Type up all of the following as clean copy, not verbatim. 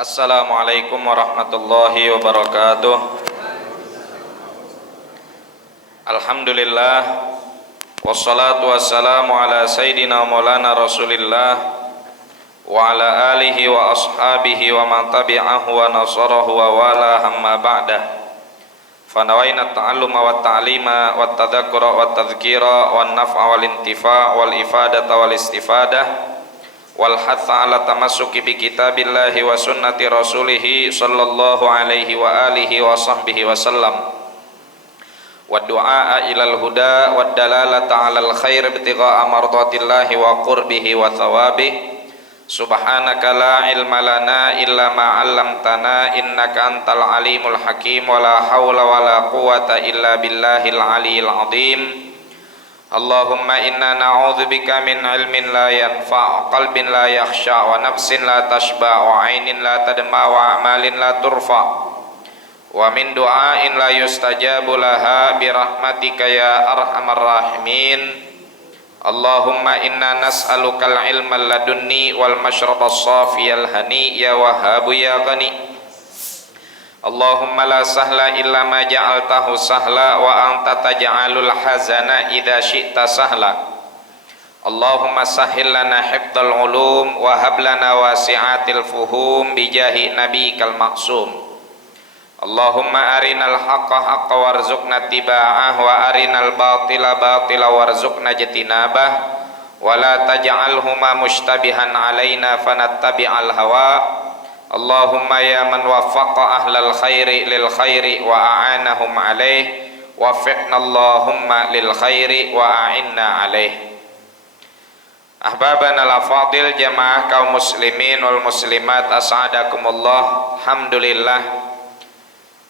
Assalamualaikum warahmatullahi wabarakatuh. Alhamdulillah, wassalatu wassalamu ala sayyidina maulana rasulillah wa ala alihi wa ashabihi wa man tabi'ahu wa nasarahu wa wala hamma ba'dah. Fanawaina ta'alluma wa ta'lima wa tadhakkura wa tadhkira wa naf'a wal intifa' wal ifadata wal istifadah wal hatha ala tamassuki bi kitabillahi wa sunnati rasulih sallallahu alaihi wa alihi wa sahbihi wa sallam wa du'a ilal huda wa dalalata alal khair ibtigha'a mardatillahi wa qurbihi wa thawabihi. Subhanaka la ilma lana illa ma 'allamtana innaka antal alimul hakim wa la haula wa la quwwata illa billahil aliyyil azim. Allahumma inna na'udzubika min ilmin la yanfa', qalbin la yakhsha, wa nafsin la tashba, wa 'ainin la tadma, wa a'malin la turfa, wa min du'ain la yustajabu laha bi rahmatika ya arhamar rahimin. Allahumma inna nas'alukal ilmal ladunni wal mashrabas safiyal hani ya wahhabu ya ghani. Allahumma la sahla illa ma ja'altahu sahla wa anta taj'alul hazana idza syi'ta sahla. Allahumma sahhil lana hifdzal ulum wa hab lana wasi'atil fuhum bi jahi nabiyikal ma'sum. Allahumma arinal haqqa haqqa warzuqna tiba'ah wa arinal batila batila warzuqna jitinabah wa la taj'alhuma mushtabihan alaina fanattabi'al hawa. Allahumma ya man waffaqa ahlal khairi lil khairi wa a'anahum alaih waffiqna Allahumma lil khairi wa a'inna alaih. Ahbabana al-fadil jamaah kaum muslimin wal muslimat as'adakumullah. Alhamdulillah,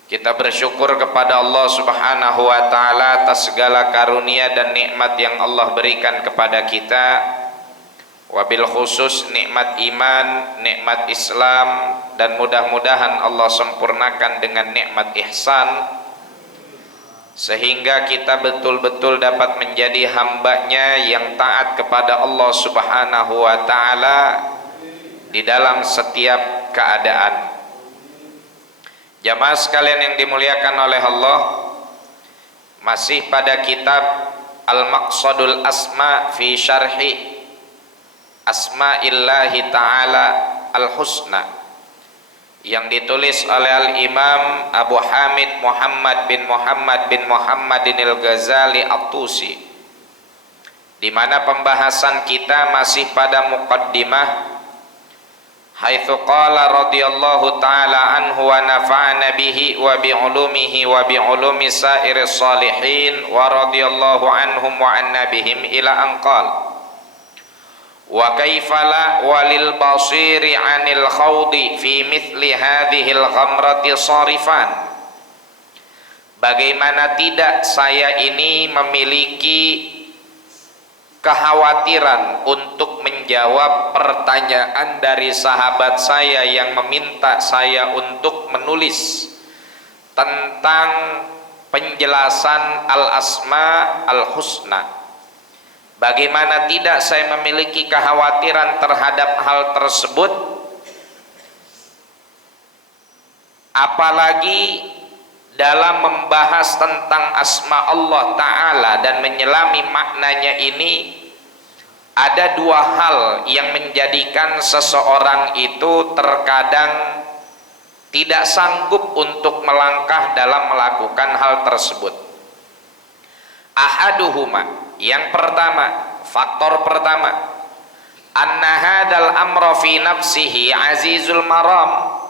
kita bersyukur kepada Allah subhanahu wa ta'ala atas segala karunia dan nikmat yang Allah berikan kepada kita, wabil khusus nikmat iman, nikmat Islam, dan mudah-mudahan Allah sempurnakan dengan nikmat ihsan sehingga kita betul-betul dapat menjadi hambanya yang taat kepada Allah subhanahu wa ta'ala di dalam setiap keadaan. Jamaah sekalian yang dimuliakan oleh Allah, masih pada kitab Al-Maqsadul Asma fi Syarhi Asma'illahi Ta'ala Al-Husna yang ditulis oleh Al-Imam Abu Hamid Muhammad bin Muhammadin Al-Ghazali At-Tusi, di mana pembahasan kita masih pada muqaddimah haitsu qala radhiyallahu ta'ala anhu wa nafa'ana bihi wa bi ulumihi wa bi ulumi sa'iris salihin wa radhiyallahu anhum wa anna bihim ila anqal wa kaifala walil basiri anil khawdi fi mithli hadhil ghamrati sarifan. Bagaimana tidak saya ini memiliki kekhawatiran untuk menjawab pertanyaan dari sahabat saya yang meminta saya untuk menulis tentang penjelasan al-asma al-husna. Bagaimana tidak saya memiliki kekhawatiran terhadap hal tersebut, apalagi dalam membahas tentang asma Allah Ta'ala dan menyelami maknanya ini. Ada dua hal yang menjadikan seseorang itu terkadang tidak sanggup untuk melangkah dalam melakukan hal tersebut. Ahaduhuma, yang pertama, faktor pertama, anna hadal amra fi nafsihi azizul maram,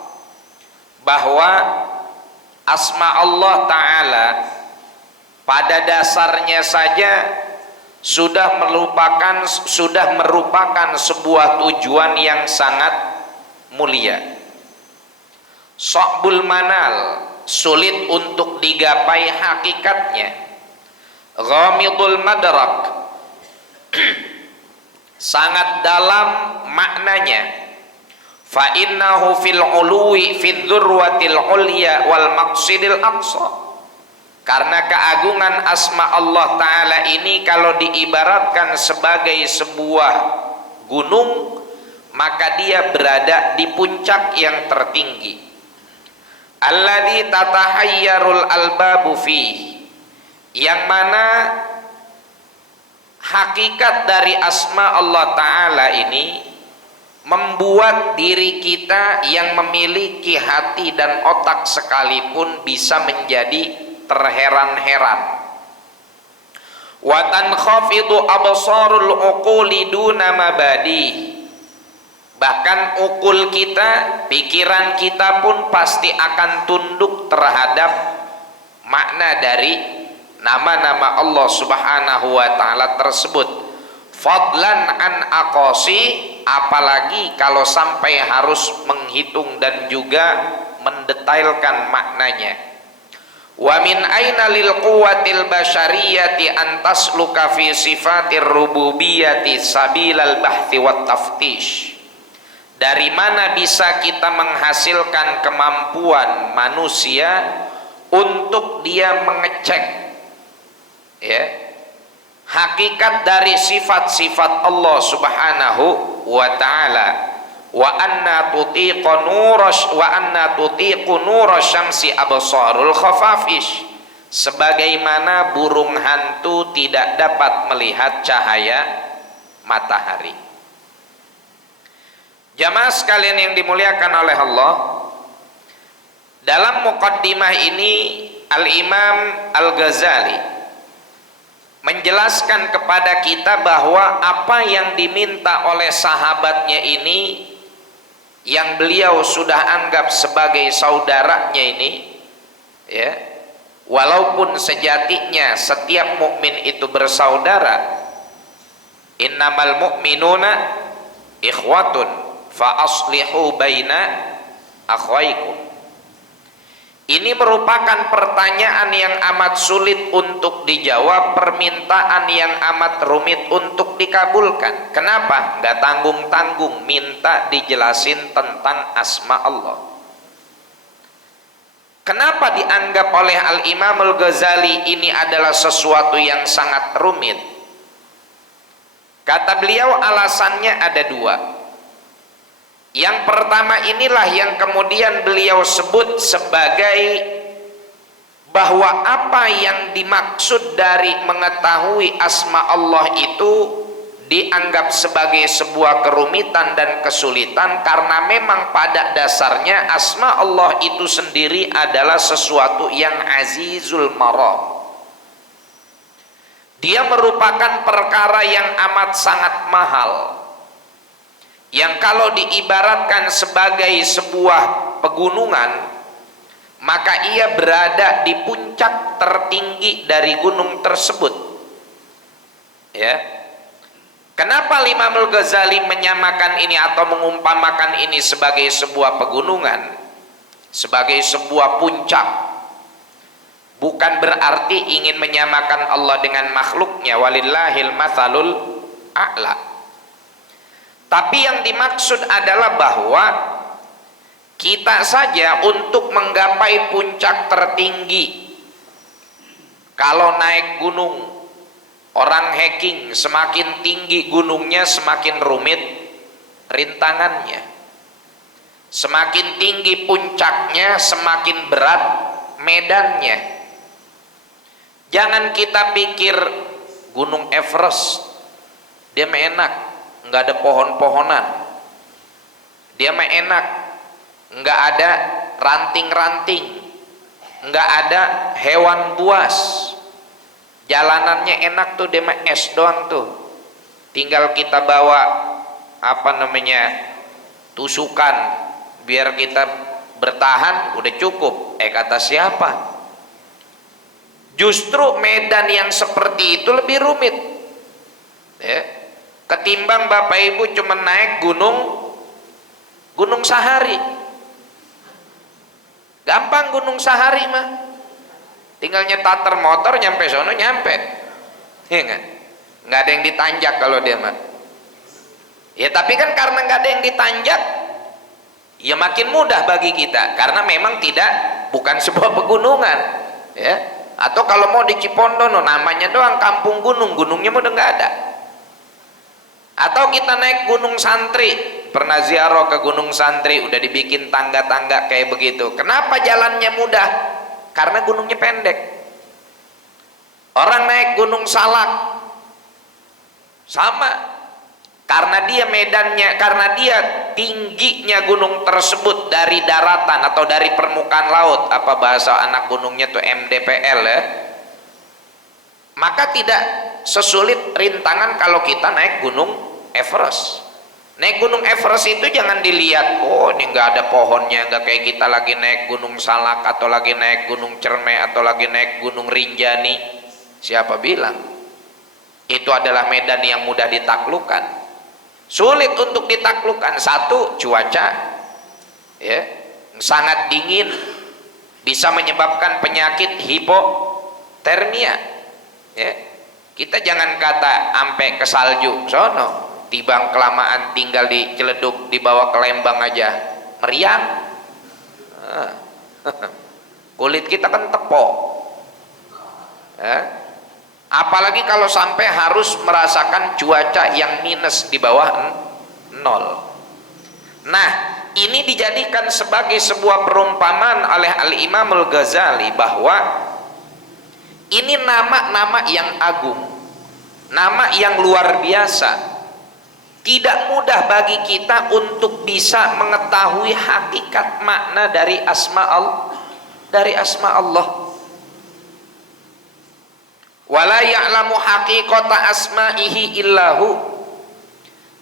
bahwa asma Allah Ta'ala pada dasarnya saja sudah merupakan sebuah tujuan yang sangat mulia. Sa'bul manal, sulit untuk digapai hakikatnya. Ghamidul madrak, sangat dalam maknanya. Fa innahu fil uluwi fid dzurwatil ulya wal maqsidil aqsa. Karena keagungan asma Allah Ta'ala ini kalau diibaratkan sebagai sebuah gunung, maka dia berada di puncak yang tertinggi. Alladzi tatahayyarul albabu fi, yang mana hakikat dari asma Allah Ta'ala ini membuat diri kita yang memiliki hati dan otak sekalipun bisa menjadi terheran-heran. Wa tankhafidu absarul uquli duna mabadi, bahkan ukul kita, pikiran kita pun pasti akan tunduk terhadap makna dari nama-nama Allah Subhanahu wa Ta'ala tersebut. Fadlan an aqasi, apalagi kalau sampai harus menghitung dan juga mendetailkan maknanya. Wa min aina lil quwwatil basyariyati an tasluka fi sifatir rububiyyati sabilal bahthi wat taftish, dari mana bisa kita menghasilkan kemampuan manusia untuk dia mengecek, ya, hakikat dari sifat-sifat Allah Subhanahu wa Ta'ala. Wa anna tutiqu nurash syamsi absarul khafafish, sebagaimana burung hantu tidak dapat melihat cahaya matahari. Jamaah sekalian yang dimuliakan oleh Allah, dalam muqaddimah ini Al-Imam Al-Ghazali menjelaskan kepada kita bahwa apa yang diminta oleh sahabatnya ini, yang beliau sudah anggap sebagai saudaranya ini, ya, walaupun sejatinya setiap mukmin itu bersaudara, innamal mu'minuna ikhwatun fa aslihu baina akhwaikum. Ini merupakan pertanyaan yang amat sulit untuk dijawab, permintaan yang amat rumit untuk dikabulkan. Kenapa? Nggak tanggung-tanggung minta dijelasin tentang asma Allah. Kenapa dianggap oleh Al-Imam Al-Ghazali ini adalah sesuatu yang sangat rumit? Kata beliau alasannya ada dua. Yang pertama inilah yang kemudian beliau sebut sebagai bahwa apa yang dimaksud dari mengetahui asma Allah itu dianggap sebagai sebuah kerumitan dan kesulitan, karena memang pada dasarnya asma Allah itu sendiri adalah sesuatu yang azizul maram. Dia merupakan perkara yang amat sangat mahal, yang kalau diibaratkan sebagai sebuah pegunungan, maka ia berada di puncak tertinggi dari gunung tersebut, ya. Kenapa Imam Al-Ghazali menyamakan ini atau mengumpamakan ini sebagai sebuah pegunungan, sebagai sebuah puncak? Bukan berarti ingin menyamakan Allah dengan makhluknya, walillahil matsalul a'la. Tapi yang dimaksud adalah bahwa kita saja untuk menggapai puncak tertinggi, kalau naik gunung, orang hiking, semakin tinggi gunungnya semakin rumit rintangannya, semakin tinggi puncaknya semakin berat medannya. Jangan kita pikir Gunung Everest dia mah enak, nggak ada pohon-pohonan, dia mah enak, nggak ada ranting-ranting, nggak ada hewan buas, jalanannya enak tuh, dia mah es doang tuh, tinggal kita bawa tusukan biar kita bertahan udah cukup. Kata siapa? Justru medan yang seperti itu lebih rumit, ya, ketimbang Bapak Ibu cuma naik gunung Sahari. Gampang gunung Sahari mah, tinggal nyetar motor nyampe sono nyampe, ya nggak ada yang ditanjak kalau dia mah. Ya tapi kan karena nggak ada yang ditanjak, ya makin mudah bagi kita, karena memang bukan sebuah pegunungan, ya. Atau kalau mau di Cipondono namanya doang kampung gunung, gunungnya udah nggak ada. Atau kita naik Gunung Santri, pernah ziarah ke Gunung Santri, udah dibikin tangga-tangga kayak begitu. Kenapa jalannya mudah? Karena gunungnya pendek. Orang naik Gunung Salak sama, karena dia medannya, karena dia tingginya gunung tersebut dari daratan atau dari permukaan laut, apa bahasa anak gunungnya tuh MDPL ya, maka tidak sesulit rintangan kalau kita naik Gunung Everest. Naik Gunung Everest itu jangan dilihat, oh ini nggak ada pohonnya, nggak kayak kita lagi naik Gunung Salak atau lagi naik Gunung Cermai atau lagi naik Gunung Rinjani. Siapa bilang itu adalah medan yang mudah ditaklukkan? Sulit untuk ditaklukkan. Satu, cuaca ya, sangat dingin, bisa menyebabkan penyakit hipotermia ya. Kita jangan kata ampe ke salju sono, tibang kelamaan tinggal di Ciledug, dibawa ke Lembang aja meriang. Kulit kita kan tepok ya. Apalagi kalau sampai harus merasakan cuaca yang minus di bawah 0. Nah, ini dijadikan sebagai sebuah perumpamaan oleh Al-Imam Al-Ghazali bahwa ini nama-nama yang agung, nama yang luar biasa. Tidak mudah bagi kita untuk bisa mengetahui hakikat makna dari asma Allah. Wala ya'lamu haqiqata asma'ihi illahu.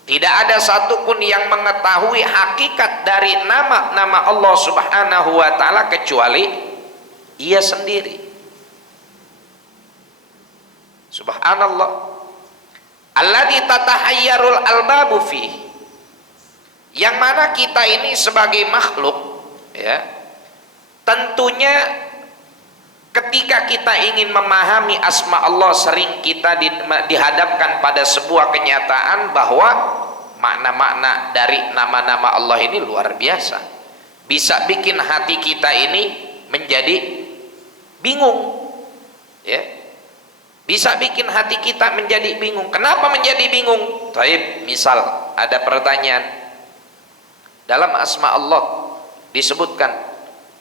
Tidak ada satupun yang mengetahui hakikat dari nama-nama Allah Subhanahu wa ta'ala kecuali Ia sendiri. Subhanallah. Alladzi tatahayyarul albabu fi. Yang mana kita ini sebagai makhluk ya, tentunya ketika kita ingin memahami asma Allah, sering kita dihadapkan pada sebuah kenyataan bahwa makna-makna dari nama-nama Allah ini luar biasa, bisa bikin hati kita ini menjadi bingung ya, bisa bikin hati kita menjadi bingung. Kenapa menjadi bingung? Taib, misal ada pertanyaan dalam asma Allah disebutkan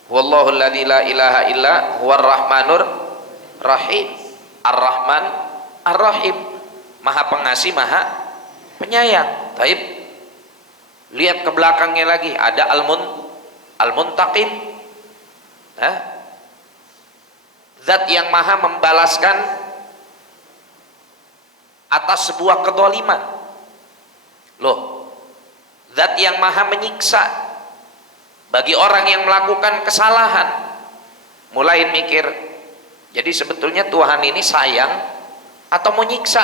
Wallahu alladzi la ilaha illa huwar rahmanur rahim. Ar-Rahman Ar-Rahim, Maha Pengasih, Maha Penyayang. Taib, lihat ke belakangnya lagi, ada Al-Muntaqim. Zat yang Maha membalaskan atas sebuah kedzaliman. Loh, Zat yang Maha menyiksa bagi orang yang melakukan kesalahan. Mulai mikir, jadi sebetulnya Tuhan ini sayang atau menyiksa?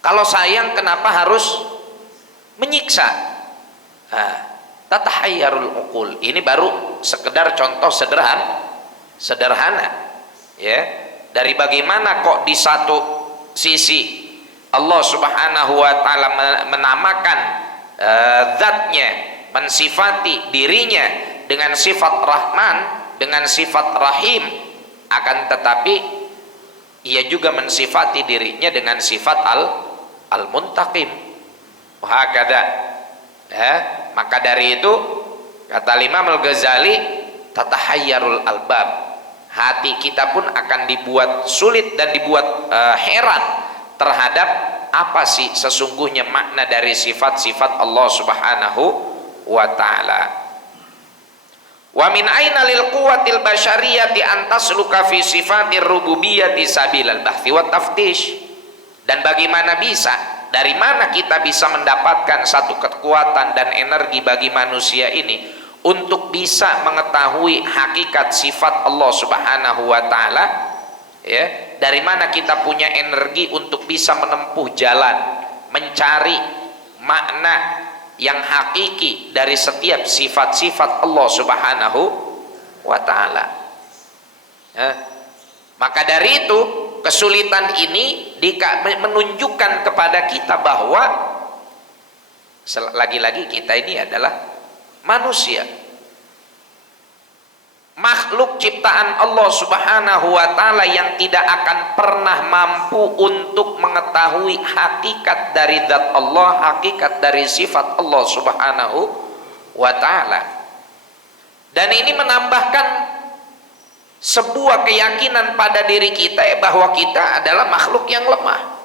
Kalau sayang, kenapa harus menyiksa? Tatahayyarul uqul. Ini baru sekedar contoh sederhana ya, dari bagaimana kok di satu sisi Allah Subhanahu wa ta'ala menamakan zatnya, mensifati dirinya dengan sifat Rahman, dengan sifat Rahim, akan tetapi ia juga mensifati dirinya dengan sifat Al-Muntaqim. Wahakada ya. Maka dari itu kata Imam Al-Ghazali, tatahayyarul albab, hati kita pun akan dibuat sulit dan dibuat heran terhadap apa sih sesungguhnya makna dari sifat-sifat Allah Subhanahu wa ta'ala. Wa min aina lil quwwatil basyariyati an tasluka fi sifatir rububiyyati sabilal bahthi wat taftish. Dan bagaimana bisa, dari mana kita bisa mendapatkan satu kekuatan dan energi bagi manusia ini untuk bisa mengetahui hakikat sifat Allah Subhanahu wa ta'ala ya? Dari mana kita punya energi untuk bisa menempuh jalan mencari makna yang hakiki dari setiap sifat-sifat Allah Subhanahu wa ta'ala ya. Maka dari itu kesulitan ini menunjukkan kepada kita bahwa lagi-lagi kita ini adalah manusia, makhluk ciptaan Allah Subhanahu wa ta'ala yang tidak akan pernah mampu untuk mengetahui hakikat dari zat Allah, hakikat dari sifat Allah Subhanahu wa ta'ala. Dan ini menambahkan sebuah keyakinan pada diri kita bahwa kita adalah makhluk yang lemah.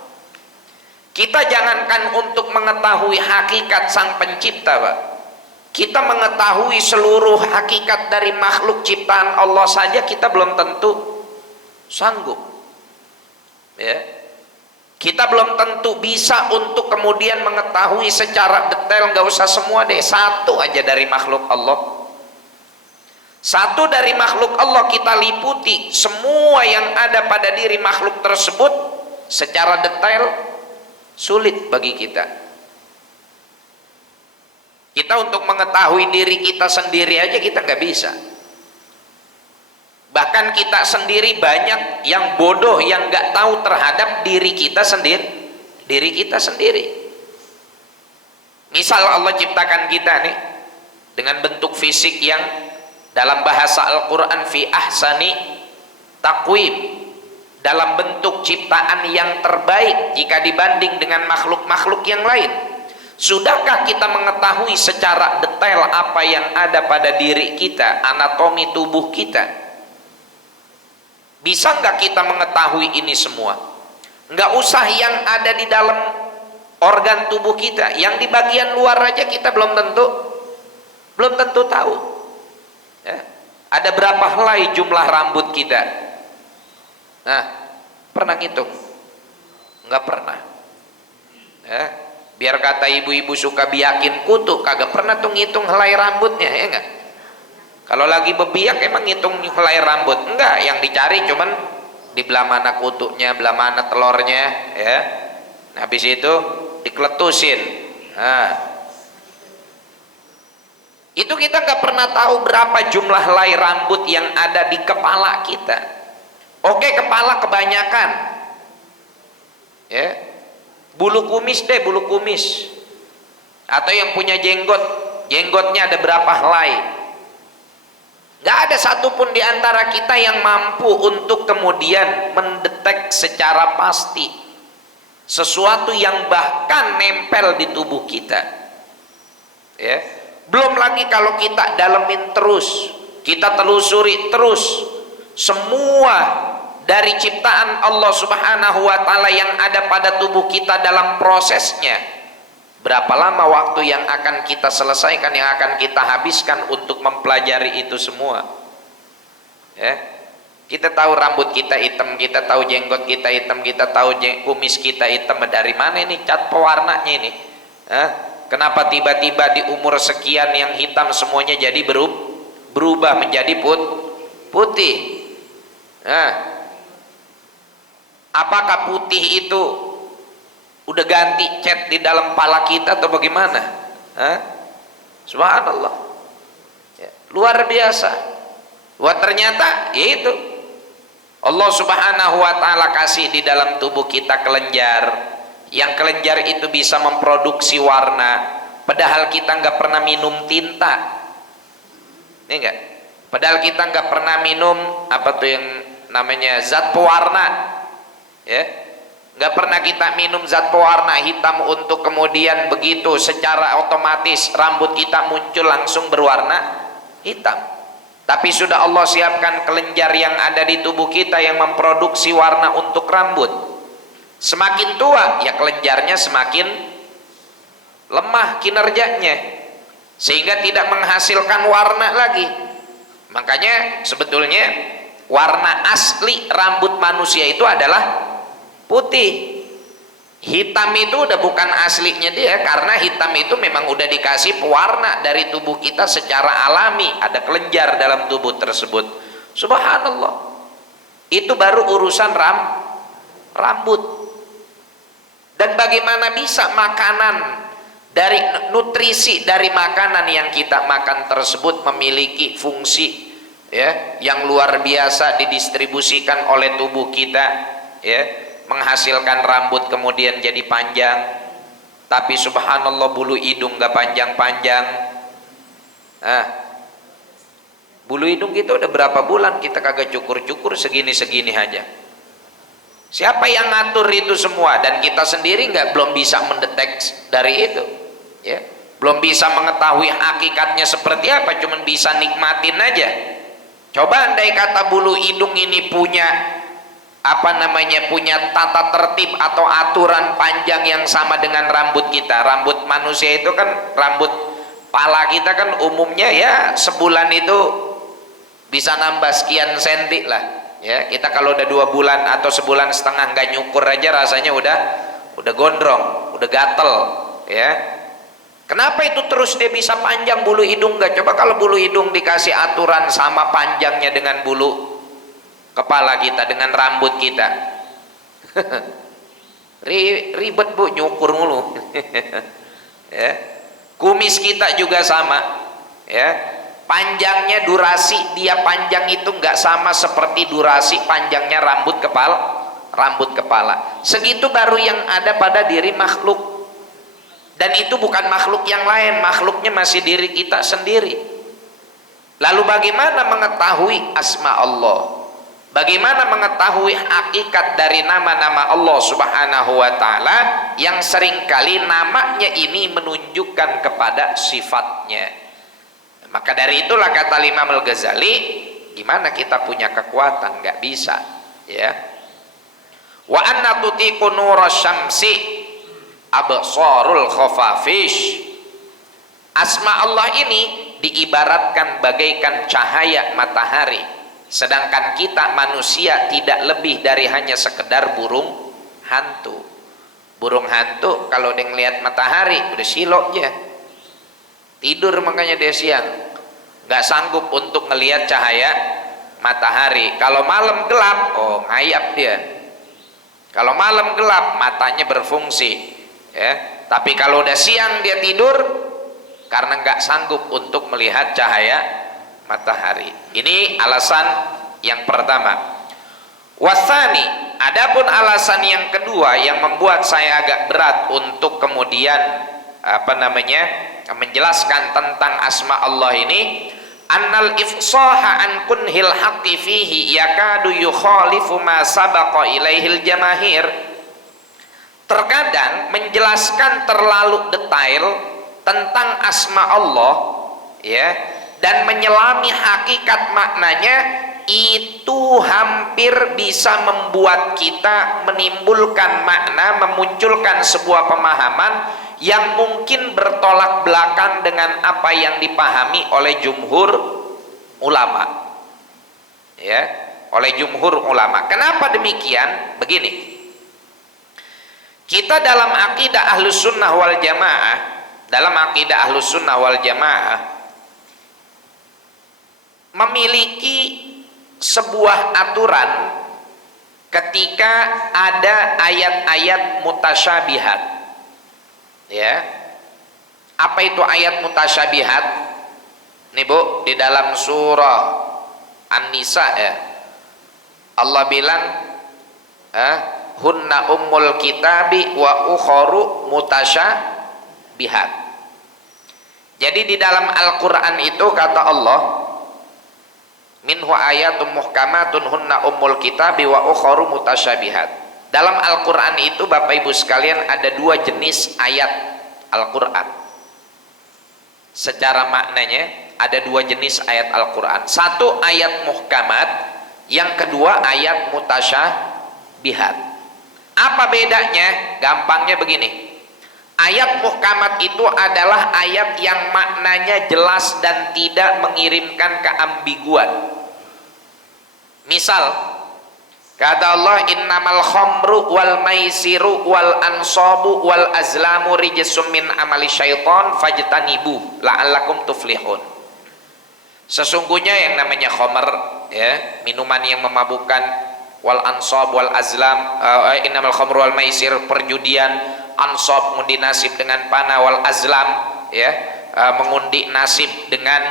Kita jangankan untuk mengetahui hakikat sang pencipta, Pak. Kita mengetahui seluruh hakikat dari makhluk ciptaan Allah saja kita belum tentu sanggup. Ya. Kita belum tentu bisa untuk kemudian mengetahui secara detail, nggak usah semua deh, satu aja dari makhluk Allah. Satu dari makhluk Allah kita liputi semua yang ada pada diri makhluk tersebut secara detail, sulit bagi kita. Kita untuk mengetahui diri kita sendiri aja kita nggak bisa. Bahkan kita sendiri banyak yang bodoh yang nggak tahu terhadap diri kita sendiri. Diri kita sendiri. Misal Allah ciptakan kita nih dengan bentuk fisik yang dalam bahasa Al-Quran fi ahsani taqwim, dalam bentuk ciptaan yang terbaik jika dibanding dengan makhluk-makhluk yang lain. Sudahkah kita mengetahui secara detail apa yang ada pada diri kita, anatomi tubuh kita? Bisa nggak kita mengetahui ini semua? Nggak usah yang ada di dalam organ tubuh kita, yang di bagian luar aja kita belum tentu tahu. Ya. Ada berapa helai jumlah rambut kita? Nah, pernah ngitung? Nggak pernah. Ya. Biar kata ibu-ibu suka biakin kutu, kagak pernah tuh ngitung helai rambutnya, ya enggak? Kalau lagi bebiak emang ngitung helai rambut? Enggak, yang dicari cuman di belah mana kutunya, belah mana telurnya, ya. Nah, habis itu dikeletusin. Nah, itu kita nggak pernah tahu berapa jumlah helai rambut yang ada di kepala kita. Oke, kepala kebanyakan, ya. Bulu kumis deh, bulu kumis. Atau yang punya jenggot, jenggotnya ada berapa helai. Gak ada satupun di antara kita yang mampu untuk kemudian mendetek secara pasti sesuatu yang bahkan nempel di tubuh kita. Ya. Belum lagi kalau kita dalemin terus, kita telusuri terus semua dari ciptaan Allah Subhanahu wa ta'ala yang ada pada tubuh kita dalam prosesnya. Berapa lama waktu yang akan kita selesaikan, yang akan kita habiskan untuk mempelajari itu semua? Ya. Kita tahu rambut kita hitam, kita tahu jenggot kita hitam, kita tahu kumis kita hitam. Dari mana ini cat pewarnanya ini? Kenapa tiba-tiba di umur sekian yang hitam semuanya jadi berubah menjadi putih? Apakah putih itu udah ganti cat di dalam kepala kita atau bagaimana? Subhanallah, ya, luar biasa. Wah, ternyata yaitu Allah Subhanahu wa ta'ala kasih di dalam tubuh kita kelenjar, yang kelenjar itu bisa memproduksi warna, padahal kita nggak pernah minum tinta. Ini enggak? Padahal kita nggak pernah minum apa tuh yang namanya zat pewarna. Ya, nggak pernah kita minum zat pewarna hitam untuk kemudian begitu secara otomatis rambut kita muncul langsung berwarna hitam. Tapi sudah Allah siapkan kelenjar yang ada di tubuh kita yang memproduksi warna untuk rambut. Semakin tua ya kelenjarnya semakin lemah kinerjanya, sehingga tidak menghasilkan warna lagi. Makanya sebetulnya warna asli rambut manusia itu adalah putih. Hitam itu udah bukan aslinya dia, karena hitam itu memang udah dikasih pewarna dari tubuh kita secara alami, ada kelenjar dalam tubuh tersebut. Subhanallah, itu baru urusan rambut. Dan bagaimana bisa makanan dari nutrisi dari makanan yang kita makan tersebut memiliki fungsi, ya, yang luar biasa didistribusikan oleh tubuh kita, ya, menghasilkan rambut kemudian jadi panjang, tapi subhanallah bulu hidung gak panjang-panjang, Bulu hidung kita udah berapa bulan kita kagak cukur-cukur segini-segini aja. Siapa yang ngatur itu semua? Dan kita sendiri belum bisa mendeteksi dari itu, ya. Belum bisa mengetahui hakikatnya seperti apa, cuman bisa nikmatin aja. Coba andai kata bulu hidung ini punya punya tata tertib atau aturan panjang yang sama dengan rambut kita. Rambut manusia itu kan, rambut pala kita kan umumnya ya sebulan itu bisa nambah sekian senti lah, ya. Kita kalau udah 2 bulan atau sebulan setengah nggak nyukur aja rasanya udah gondrong, udah gatel, ya. Kenapa itu terus dia bisa panjang bulu hidung nggak? Coba kalau bulu hidung dikasih aturan sama panjangnya dengan bulu kepala kita, dengan rambut kita. Ribet bu, nyukur mulu. Ya. Kumis kita juga sama, ya. Panjangnya, durasi dia panjang itu nggak sama seperti durasi panjangnya rambut kepala. Segitu baru yang ada pada diri makhluk, dan itu bukan makhluk yang lain, makhluknya masih diri kita sendiri. Lalu bagaimana mengetahui asma Allah? Bagaimana mengetahui hakikat dari nama-nama Allah Subhanahu wa ta'ala yang seringkali namanya ini menunjukkan kepada sifatnya? Maka dari itulah kata Imam Al-Ghazali, gimana kita punya kekuatan? Nggak bisa, ya. Wa anna tutiqu nurasy syamsi absarul khafafish. Asma Allah ini diibaratkan bagaikan cahaya matahari, sedangkan kita manusia tidak lebih dari hanya sekedar burung hantu. Burung hantu kalau dia ngelihat matahari udah siloknya tidur, makanya dia siang nggak sanggup untuk ngelihat cahaya matahari. Kalau malam gelap, oh ngayap dia. Kalau malam gelap matanya berfungsi, ya. Tapi kalau udah siang dia tidur karena nggak sanggup untuk melihat cahaya matahari. Ini alasan yang pertama. Wasani, adapun alasan yang kedua yang membuat saya agak berat untuk kemudian menjelaskan tentang asma Allah ini, annal ifsaha an kunhil haqqi fihi yakadu yukhalifu ma sabaqa ilaihil jamahir. Terkadang menjelaskan terlalu detail tentang asma Allah, ya, dan menyelami hakikat maknanya, itu hampir bisa membuat kita menimbulkan makna, memunculkan sebuah pemahaman yang mungkin bertolak belakang dengan apa yang dipahami oleh jumhur ulama, ya, oleh jumhur ulama. Kenapa demikian? Begini, kita dalam akidah Ahlus Sunnah wal Jamaah, memiliki sebuah aturan ketika ada ayat-ayat mutasyabihat. Ya, apa itu ayat mutasyabihat? Nih bu, di dalam surah An-Nisa, ya, Allah bilang, hunna ummul kitabi wa ukharu mutasyabihat. Jadi di dalam Al-Quran itu kata Allah, minhu ayatum muhkamatun hunna ummul kitabi wa ukharu mutasyabihat. Dalam Al-Quran itu Bapak Ibu sekalian ada 2 jenis ayat Al-Quran. Secara maknanya ada 2 jenis ayat Al-Quran. Satu ayat muhkamat, yang kedua ayat mutasyabihat. Apa bedanya? Gampangnya begini, ayat muhkamat itu adalah ayat yang maknanya jelas dan tidak mengirimkan keambiguan. Misal kata Allah, innamal khamru wal maisiru wal ansabu wal azlamu rijsum min amali syaitan fajtanibu la'allakum tuflihun. Sesungguhnya yang namanya khamr, ya, minuman yang memabukkan, wal ansab wal azlam, innamal khamru wal maisir, perjudian, ansab mengundi nasib dengan panah, wal azlam, ya, mengundi nasib dengan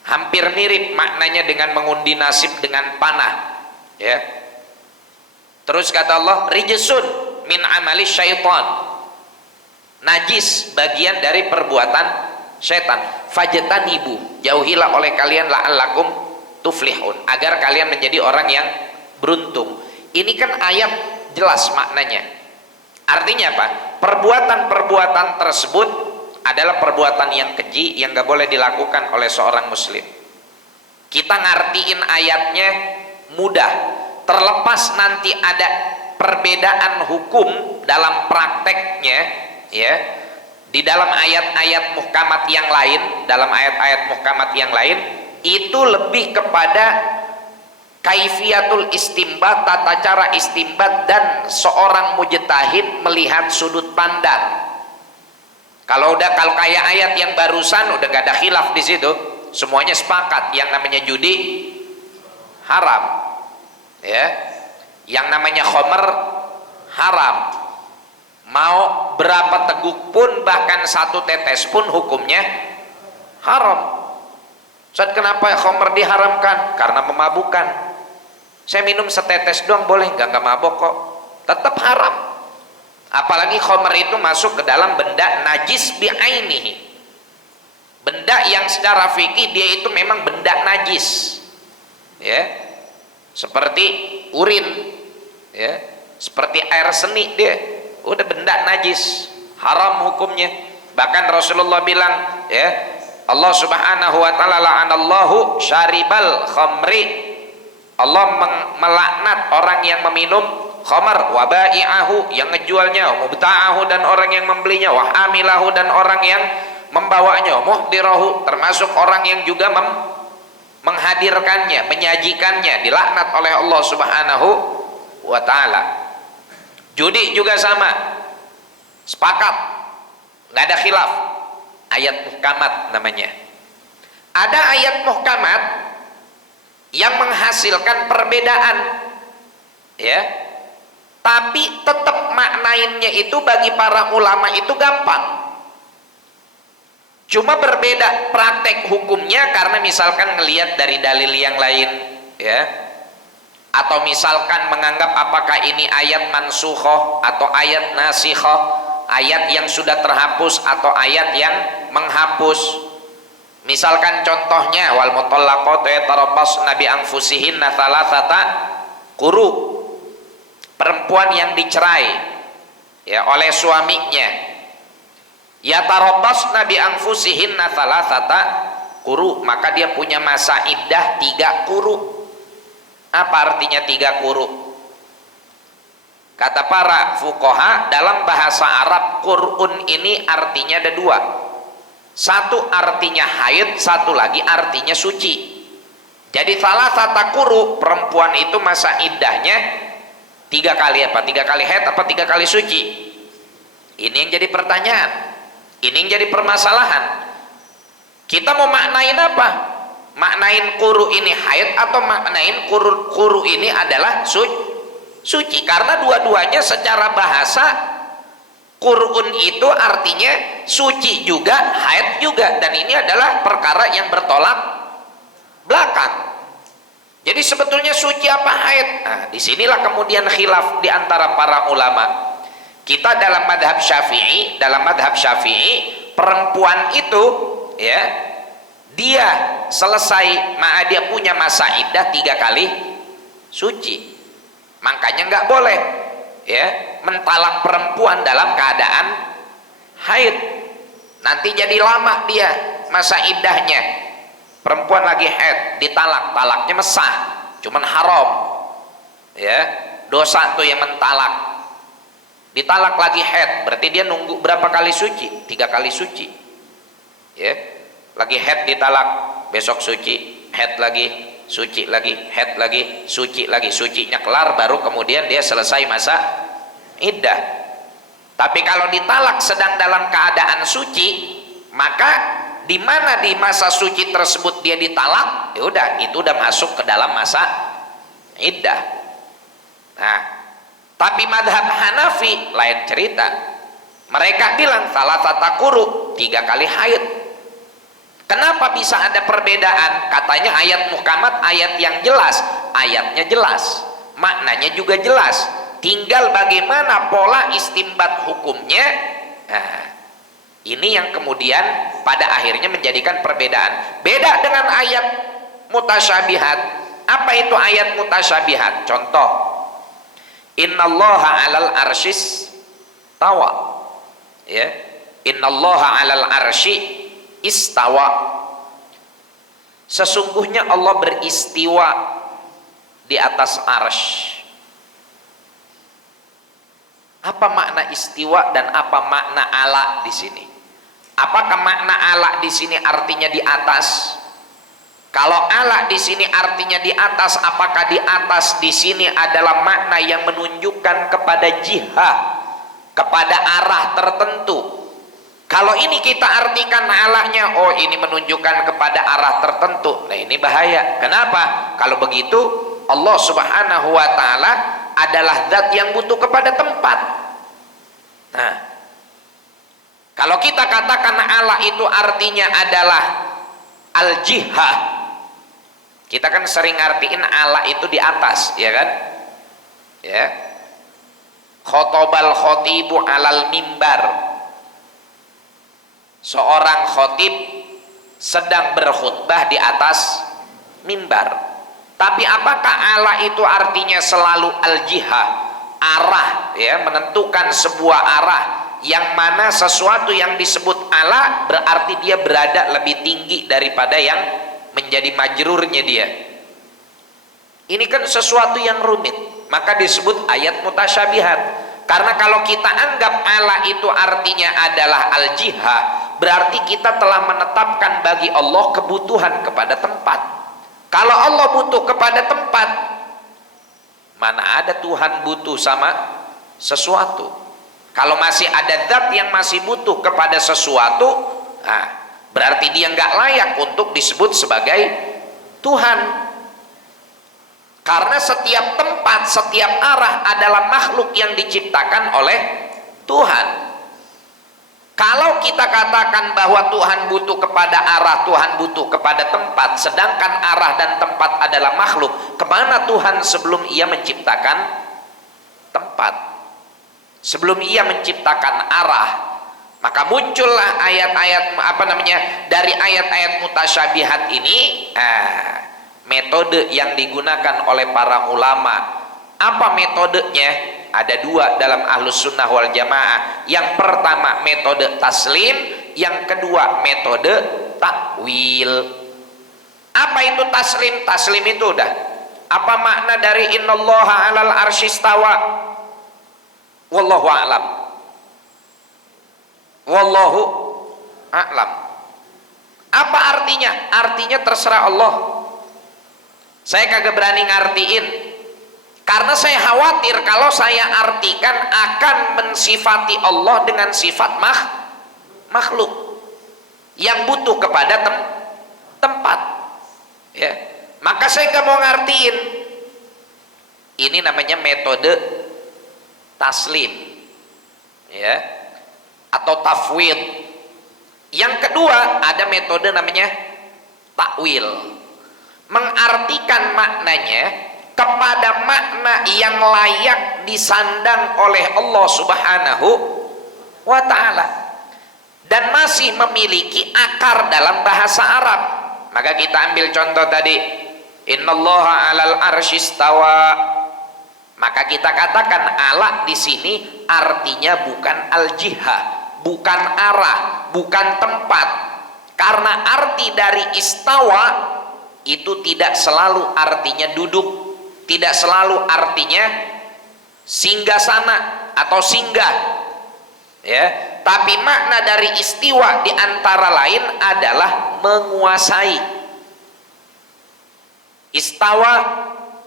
hampir mirip maknanya dengan mengundi nasib dengan panah, ya. Terus kata Allah, rijsun min amali syaitan, najis, bagian dari perbuatan setan. Fajtanibu, jauhilah oleh kalian la'allakum tuflihun, agar kalian menjadi orang yang beruntung. Ini kan ayat jelas maknanya. Artinya apa? Perbuatan-perbuatan tersebut adalah perbuatan yang keji yang gak boleh dilakukan oleh seorang muslim. Kita ngartiin ayatnya mudah, terlepas nanti ada perbedaan hukum dalam prakteknya, ya, di dalam ayat-ayat muhkamat yang lain, itu lebih kepada kaifiatul istimbat, tata cara istimbat, dan seorang mujtahid melihat sudut pandang. Kalau kayak ayat yang barusan udah gak ada khilaf di situ, semuanya sepakat yang namanya judi haram, ya, yang namanya khomer haram. Mau berapa teguk pun, bahkan satu tetes pun hukumnya haram. Ustaz, kenapa khomer diharamkan? Karena memabukkan. Saya minum setetes doang boleh nggak mabok kok, tetap haram. Apalagi khomer itu masuk ke dalam benda najis bi'ainihi, benda yang secara fikih dia itu memang benda najis, ya, seperti urin, ya, seperti air seni, dia udah benda najis, haram hukumnya. Bahkan Rasulullah bilang, ya, Allah subhanahu wa ta'ala la'anallahu syaribal khamri, Allah melaknat orang yang meminum khamar, wa bai'ahu, yang ngejualnya, mubta'ahu, dan orang yang membelinya, wa hamilahu, dan orang yang membawanya, muhdirahu, termasuk orang yang juga menghadirkannya, menyajikannya, dilaknat oleh Allah subhanahu wa ta'ala. Judi juga sama, sepakat, nggak ada khilaf, ayat muhkamat namanya. Ada ayat muhkamat yang menghasilkan perbedaan, ya, tapi tetap maknainnya itu bagi para ulama itu gampang. Cuma berbeda praktek hukumnya karena misalkan ngelihat dari dalil yang lain, ya, atau misalkan menganggap apakah ini ayat mansukhoh atau ayat nasikhoh, ayat yang sudah terhapus atau ayat yang menghapus. Misalkan contohnya wal mutallaqatu yatarabbasna bi anfusihinna thalathata quru, perempuan yang dicerai, ya, oleh suaminya, yatarabbasna bi anfusihinna thalathata quru, maka dia punya masa iddah 3 quru. Apa artinya 3 quru? Kata para fuqaha, dalam bahasa Arab qur'un ini artinya ada 2. Satu artinya haid, satu lagi artinya suci. Jadi thalathata quru, perempuan itu masa iddahnya 3 kali apa? 3 kali haid apa 3 kali suci? Ini yang jadi pertanyaan, ini yang jadi permasalahan. Kita mau maknain apa? Maknain quru ini haid atau maknain quru ini adalah suci? Karena dua-duanya secara bahasa qur'un itu artinya suci juga, haid juga, dan ini adalah perkara yang bertolak belakang. Jadi sebetulnya suci apa haid? Nah, disinilah kemudian khilaf di antara para ulama. Kita dalam madhab syafi'i, perempuan itu, ya, dia selesai, dia punya masa iddah 3 kali suci. Makanya nggak boleh, ya, mentalak perempuan dalam keadaan haid. Nanti jadi lama dia masa iddahnya. Perempuan lagi haid ditalak, talaknya mesah, cuman haram, ya, dosa tuh yang mentalak. Ditalak lagi haid, berarti dia nunggu berapa kali suci? 3 kali suci, ya. Lagi haid ditalak, besok suci, haid lagi, suci lagi, haid lagi, suci lagi, sucinya kelar baru kemudian dia selesai masa iddah. Tapi kalau ditalak sedang dalam keadaan suci, maka di mana di masa suci tersebut dia ditalak, ya udah, itu udah masuk ke dalam masa iddah. Nah, tapi madhab Hanafi lain cerita. Mereka bilang thalathata quru, 3 kali haid. Kenapa bisa ada perbedaan? Katanya ayat muhkamat, ayat yang jelas, ayatnya jelas, maknanya juga jelas, tinggal bagaimana pola istimbat hukumnya. Nah, ini yang kemudian pada akhirnya menjadikan perbedaan. Beda dengan ayat mutasyabihat. Apa itu ayat mutasyabihat? Contoh, innallaha 'alal arsyis tawa. Ya, innallaha 'alal arsy istawa. Sesungguhnya Allah beristiwa di atas arsy. Apa makna istiwa dan apa makna ala di sini? Apakah makna ala di sini artinya di atas? Kalau ala di sini artinya di atas, apakah di atas di sini adalah makna yang menunjukkan kepada jihah, kepada arah tertentu? Kalau ini kita artikan alanya, oh ini menunjukkan kepada arah tertentu. Nah ini bahaya. Kenapa? Kalau begitu Allah Subhanahu wa ta'ala adalah zat yang butuh kepada tempat. Nah, kalau kita katakan Allah itu artinya adalah al-jihah, kita kan sering artiin Allah itu di atas, ya kan? Ya. Khotobal khotibu alal mimbar. Seorang khotib sedang berkhutbah di atas mimbar. Tapi apakah Allah itu artinya selalu al-jihah, arah, ya, menentukan sebuah arah, yang mana sesuatu yang disebut Allah berarti dia berada lebih tinggi daripada yang menjadi majrurnya dia. Ini kan sesuatu yang rumit, maka disebut ayat mutasyabihat. Karena kalau kita anggap Allah itu artinya adalah al-jihah, berarti kita telah menetapkan bagi Allah kebutuhan kepada tempat. Kalau Allah butuh kepada tempat, mana ada Tuhan butuh sama sesuatu? Kalau masih ada zat yang masih butuh kepada sesuatu, nah, berarti dia nggak layak untuk disebut sebagai Tuhan. Karena setiap tempat, setiap arah adalah makhluk yang diciptakan oleh Tuhan. Kalau kita katakan bahwa Tuhan butuh kepada arah, Tuhan butuh kepada tempat, sedangkan arah dan tempat adalah makhluk, kemana Tuhan sebelum ia menciptakan tempat? Sebelum ia menciptakan arah, maka muncullah ayat-ayat dari ayat-ayat mutasyabihat ini, metode yang digunakan oleh para ulama. Apa metodenya? Ada dua dalam Ahlus Sunnah wal Jamaah. Yang pertama metode taslim, yang kedua metode takwil. Apa itu taslim? Taslim itu udah, apa makna dari innallaha 'alal arsy istawa? Wallahu a'lam. Wallahu a'lam. Apa artinya? Artinya terserah Allah. Saya kagak berani ngartiin, karena saya khawatir kalau saya artikan akan mensifati Allah dengan sifat makhluk yang butuh kepada tempat, ya. Maka saya nggak mau ngartiin. Ini namanya metode taslim, ya, atau tafwid. Yang kedua ada metode namanya takwil, mengartikan maknanya kepada makna yang layak disandang oleh Allah Subhanahu wa ta'ala dan masih memiliki akar dalam bahasa Arab. Maka kita ambil contoh tadi, innallaha 'alal arsy istawa. Maka kita katakan ala di sini artinya bukan al-jihah, bukan arah, bukan tempat. Karena arti dari istawa itu tidak selalu artinya duduk, tidak selalu artinya singgasana atau singgah, ya. Tapi makna dari istiwa di antara lain adalah menguasai. Istawa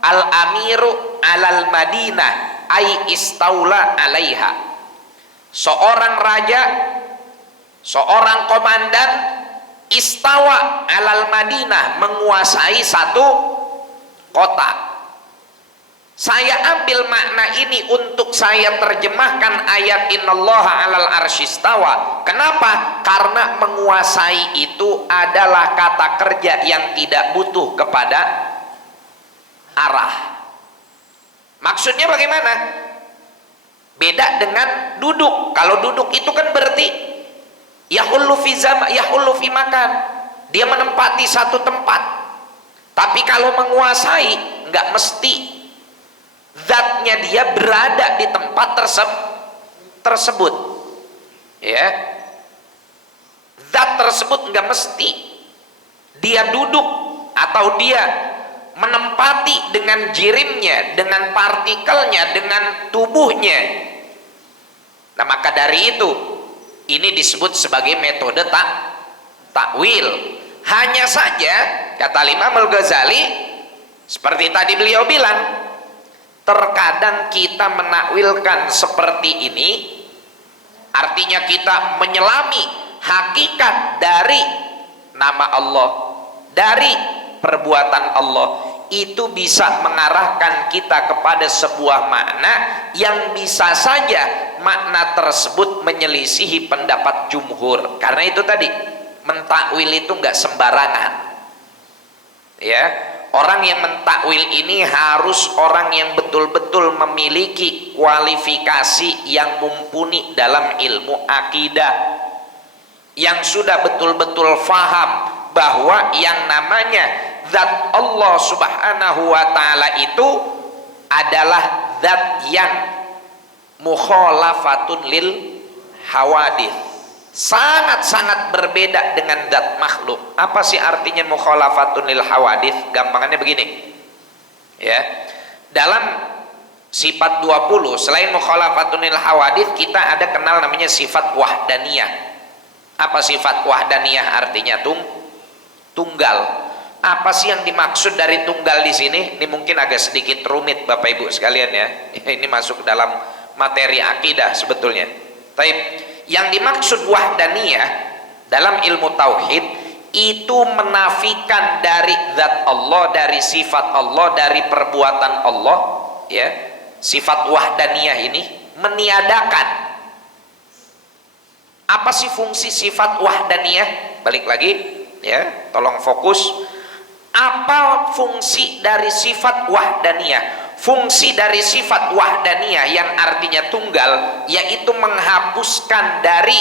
al-amiru alal madinah ay istaula alaiha. Seorang raja, seorang komandan istawa alal madinah, menguasai satu kota. Saya ambil makna ini untuk saya terjemahkan ayat innallaha 'alal arsy istawa. Kenapa? Karena menguasai itu adalah kata kerja yang tidak butuh kepada arah. Maksudnya bagaimana? Beda dengan duduk. Kalau duduk itu kan berarti Yahullu fi zaman, yahullu fi makan. Dia menempati satu tempat. Tapi kalau menguasai, nggak mesti zatnya dia berada di tempat tersebut. Ya. Zat tersebut nggak mesti dia duduk atau dia menempati dengan jirimnya, dengan partikelnya, dengan tubuhnya. Nah, maka dari itu ini disebut sebagai metode takwil. Hanya saja kata Imam Al-Ghazali, seperti tadi beliau bilang, terkadang kita menakwilkan seperti ini, artinya kita menyelami hakikat dari nama Allah, dari perbuatan Allah, itu bisa mengarahkan kita kepada sebuah makna yang bisa saja makna tersebut menyelisihi pendapat jumhur. Karena itu tadi, mentakwil itu nggak sembarangan. Ya, orang yang mentakwil ini harus orang yang betul-betul memiliki kualifikasi yang mumpuni dalam ilmu akidah, yang sudah betul-betul faham bahwa yang namanya zat Allah subhanahu wa ta'ala itu adalah zat yang mukhalafatun lil hawadith, sangat-sangat berbeda dengan zat makhluk. Apa sih artinya mukhalafatun lil hawadith? Gampangannya begini ya, dalam sifat 20 selain mukhalafatun lil hawadith, kita ada kenal namanya sifat wahdaniyah. Apa sifat wahdaniyah? Artinya tunggal. Apa sih yang dimaksud dari tunggal di sini? Ini mungkin agak sedikit rumit Bapak Ibu sekalian ya. Ini masuk dalam materi akidah sebetulnya. Taib. Yang dimaksud wahdaniyah dalam ilmu tauhid itu menafikan dari zat Allah, dari sifat Allah, dari perbuatan Allah, ya. Sifat wahdaniyah ini meniadakan. Apa sih fungsi sifat wahdaniyah? Balik lagi ya, tolong fokus. Apa fungsi dari sifat wahdaniyah? Fungsi dari sifat wahdaniyah yang artinya tunggal, yaitu menghapuskan dari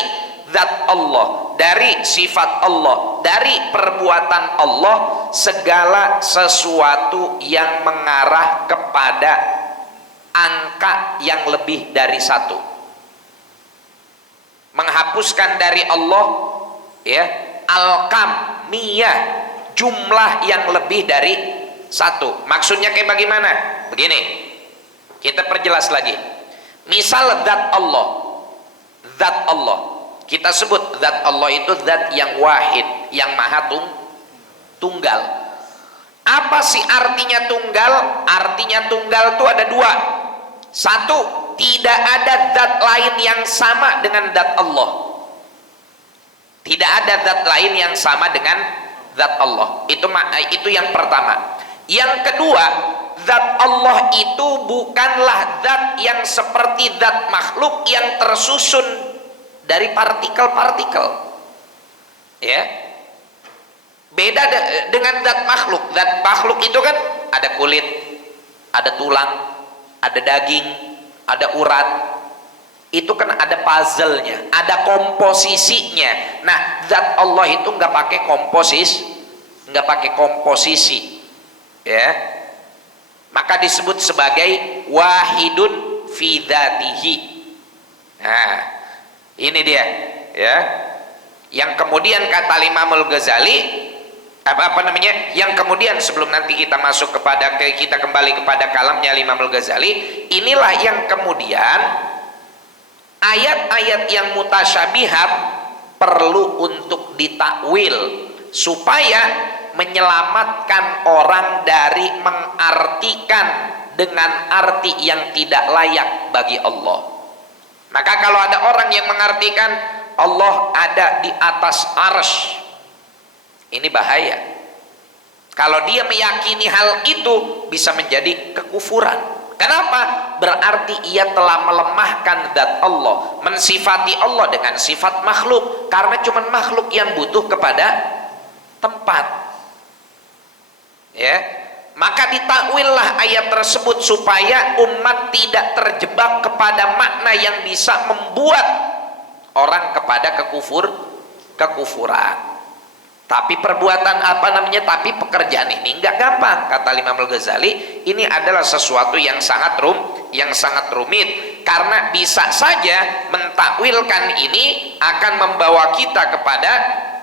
zat Allah, dari sifat Allah, dari perbuatan Allah segala sesuatu yang mengarah kepada angka yang lebih dari satu. Menghapuskan dari Allah ya, al-kamiyah, jumlah yang lebih dari satu. Maksudnya kayak bagaimana? Begini, kita perjelas lagi. Misal zat Allah kita sebut zat Allah itu zat yang wahid, yang maha tunggal. Apa sih artinya tunggal? Artinya tunggal itu ada dua. Satu, tidak ada zat lain yang sama dengan zat Allah. Tidak ada zat lain yang sama dengan zat Allah. Itu yang pertama. Yang kedua, zat Allah itu bukanlah zat yang seperti zat makhluk yang tersusun dari partikel-partikel. Ya. Beda dengan zat makhluk. Zat makhluk itu kan ada kulit, ada tulang, ada daging, ada urat. Itu kan ada puzzle-nya, ada komposisinya. Nah, zat Allah itu nggak pakai komposisi, ya. Maka disebut sebagai wahidun fi dzatihi. Nah, ini dia, ya. Yang kemudian kata Imam Al-Ghazali, yang kemudian sebelum nanti kita masuk kita kembali kepada kalamnya Imam Al-Ghazali, inilah yang kemudian ayat-ayat yang mutasyabihat perlu untuk ditakwil supaya menyelamatkan orang dari mengartikan dengan arti yang tidak layak bagi Allah. Maka kalau ada orang yang mengartikan Allah ada di atas arsy, ini bahaya. Kalau dia meyakini hal itu bisa menjadi kekufuran. Kenapa? Berarti ia telah melemahkan zat Allah, mensifati Allah dengan sifat makhluk, karena cuma makhluk yang butuh kepada tempat. Ya, maka ditakwillah ayat tersebut supaya umat tidak terjebak kepada makna yang bisa membuat orang kepada kekufuran. Tapi perbuatan tapi pekerjaan ini enggak gampang, kata Imam Al-Ghazali. Ini adalah sesuatu yang sangat rumit, karena bisa saja mentakwilkan ini akan membawa kita kepada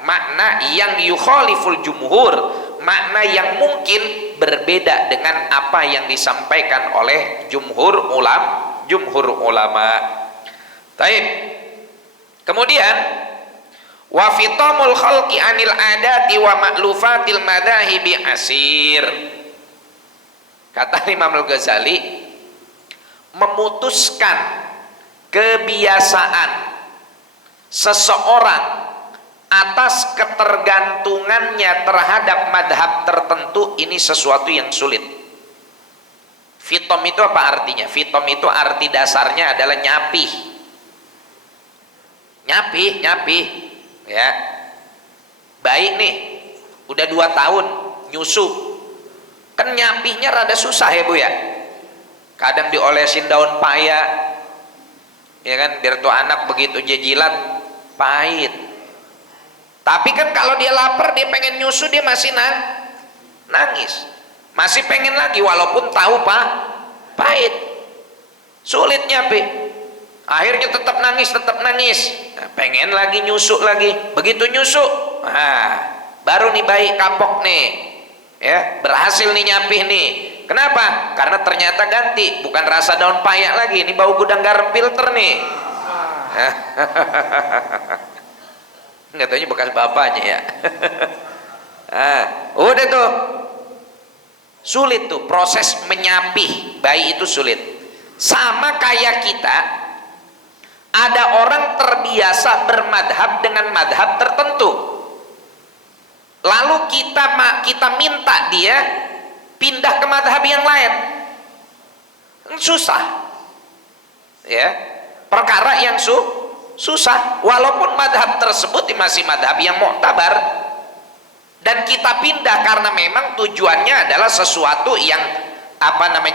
makna yang yukhaliful jumhur, makna yang mungkin berbeda dengan apa yang disampaikan oleh jumhur ulama. Taib. Kemudian wa fitamul khalqi anil adati wa ma'lufatil madahibi asir. Kata Imam Al-Ghazali, memutuskan kebiasaan seseorang atas ketergantungannya terhadap madhab tertentu ini sesuatu yang sulit. Fitom itu apa artinya? Fitom itu arti dasarnya adalah nyapih ya. Baik nih, udah 2 tahun nyusu, kan nyapihnya rada susah ya Bu ya. Kadang diolesin daun paya, ya kan, biar tuh anak begitu dia jilat pahit. Tapi kan kalau dia lapar, dia pengen nyusu, dia masih nangis, masih pengen lagi walaupun tahu pahit, sulit nyapih. Akhirnya tetap nangis, nah, pengen lagi nyusu lagi. Begitu nyusu, baru nih baik kapok nih, ya, berhasil nih nyapih nih. Kenapa? Karena ternyata ganti, bukan rasa daun payak lagi, ini bau gudang garam filter nih. Nggak taunya bekas bapaknya ya. Udah tuh, sulit tuh proses menyapih bayi itu sulit. Sama kayak kita, ada orang terbiasa bermadhab dengan madhab tertentu, lalu kita minta dia pindah ke madhab yang lain, susah ya, perkara yang susah, walaupun madhab tersebut masih madhab yang mu'tabar, dan kita pindah karena memang tujuannya adalah sesuatu yang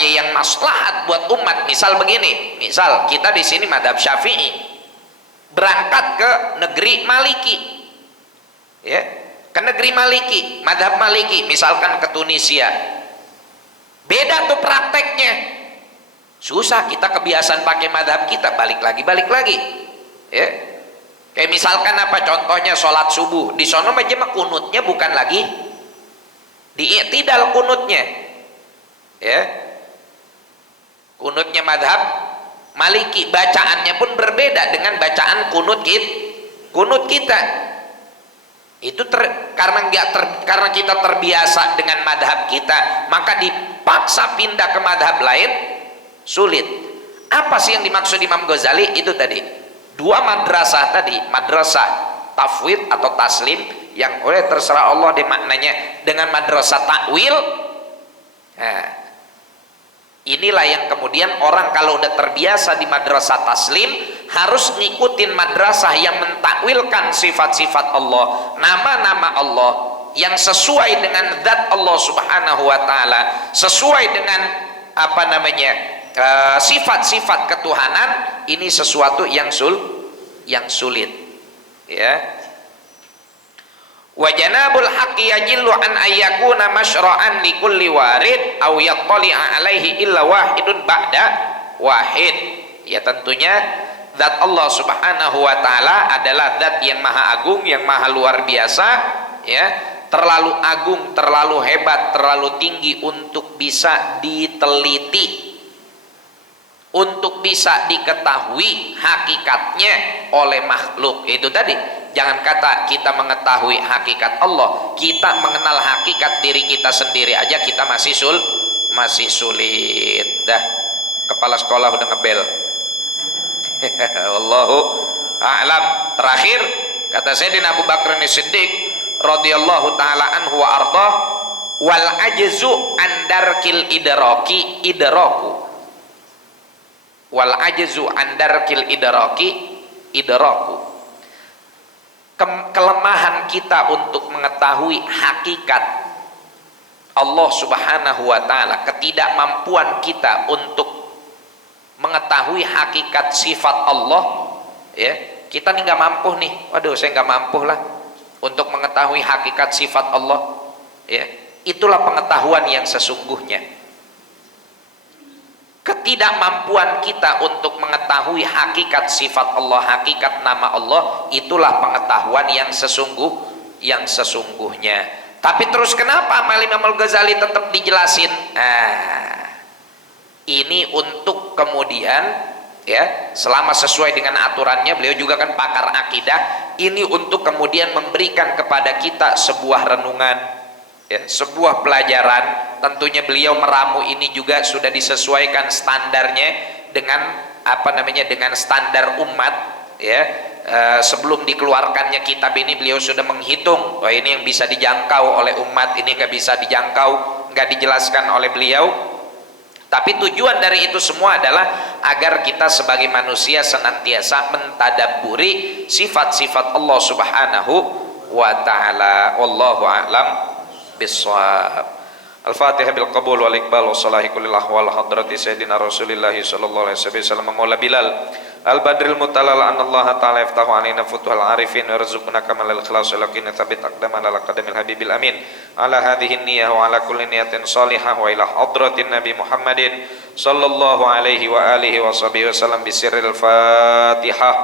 yang maslahat buat umat. Misal begini, misal kita di sini madhab Syafi'i, berangkat ke negeri Maliki, ya, ke negeri Maliki, madhab Maliki, misalkan ke Tunisia, beda tuh prakteknya, susah. Kita kebiasaan pakai madhab kita, balik lagi, ya. Kayak misalkan apa contohnya, sholat subuh di sono aja mah kunutnya bukan lagi di i'tidal kunutnya, ya, kunutnya madhab Maliki, bacaannya pun berbeda dengan bacaan kunut kita. Itu karena kita terbiasa dengan madhab kita, maka dipaksa pindah ke madhab lain, sulit. Apa sih yang dimaksud Imam Ghazali? Itu tadi 2 madrasah tadi, madrasah tafwid atau taslim yang oleh terserah Allah deh maknanya, dengan madrasah takwil. Nah, inilah yang kemudian orang kalau udah terbiasa di madrasah taslim harus ngikutin madrasah yang mentakwilkan sifat-sifat Allah, nama-nama Allah yang sesuai dengan zat Allah Subhanahu wa taala, sesuai dengan sifat-sifat ketuhanan. Ini sesuatu yang sulit, ya. Wa janabul haqqi yajillu an ayyakuna masyra'an li kulli warid aw yattali'a alaihi illa wahidun ba'da wahid. Ya, tentunya zat Allah Subhanahu wa taala adalah zat yang maha agung, yang maha luar biasa, ya, terlalu agung, terlalu hebat, terlalu tinggi untuk bisa diteliti, untuk bisa diketahui hakikatnya oleh makhluk. Itu tadi, jangan kata kita mengetahui hakikat Allah, kita mengenal hakikat diri kita sendiri aja kita masih sulit. Dah, kepala sekolah udah ngebel. Wallahu a'lam. Terakhir kata Sayyidina Abu Bakar As-Siddiq radhiyallahu taala anhu wa ardhah, wal ajzu andarkil idraki idraku, wal ajzu andarkil idraku. Kelemahan kita untuk mengetahui hakikat Allah Subhanahu wa taala, ketidakmampuan kita untuk mengetahui hakikat sifat Allah, ya, kita nih nggak mampu nih, waduh saya nggak mampu lah, untuk mengetahui hakikat sifat Allah, ya, itulah pengetahuan yang sesungguhnya. Ketidakmampuan kita untuk mengetahui hakikat sifat Allah, hakikat nama Allah, itulah pengetahuan yang sesungguhnya. Tapi terus kenapa Imam Al-Ghazali tetap dijelasin? Ini untuk kemudian, ya, selama sesuai dengan aturannya, beliau juga kan pakar akidah, ini untuk kemudian memberikan kepada kita sebuah renungan, ya, sebuah pelajaran. Tentunya beliau meramu ini juga sudah disesuaikan standarnya dengan dengan standar umat, ya. Sebelum dikeluarkannya kitab ini beliau sudah menghitung, ini yang bisa dijangkau oleh umat, ini nggak bisa dijangkau, nggak dijelaskan oleh beliau. Tapi tujuan dari itu semua adalah agar kita sebagai manusia senantiasa mentadabburi sifat-sifat Allah Subhanahu wa ta'ala. Wallahu a'lam bissawab. Al-Fatihah bil qabul wal iqbal wa salahi kullil ahwal hadrati sayyidina Rasulillah sallallahu alaihi wasallam maula Bilal al-badril mutalal an Allah ta'ala yaftahu alaina futuhal arifin wa yarzuqna kamal al-ikhlas wa laqina thabit aqdama ala qadamil habibil amin ala hadhihi niyyah wa ala kulli niyatin salihah wa ila hadratin nabi Muhammadin sallallahu alaihi wa alihi wa sahbihi wasallam bisirril Fatihah.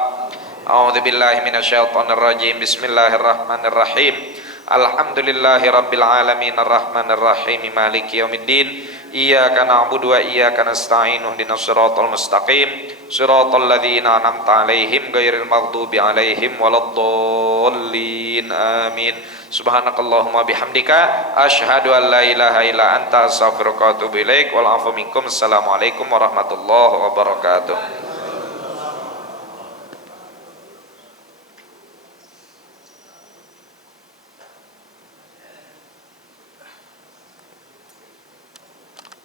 A'udzu billahi minasyaitonir rajim. Bismillahirrahmanirrahim. Alhamdulillahi rabbil alamin arrahmanir rahim maliki yaumiddin iyyaka na'budu wa iyyaka nasta'in ihdinas siratal mustaqim siratal ladzina an'amta 'alaihim ghairil maghdubi 'alaihim waladdallin amin. Subhanakallahumma bihamdika asyhadu an la ilaha illa anta astaghfiruka wa atubu ilaik wal 'afwu minkum. Assalamualaikum warahmatullahi wabarakatuh.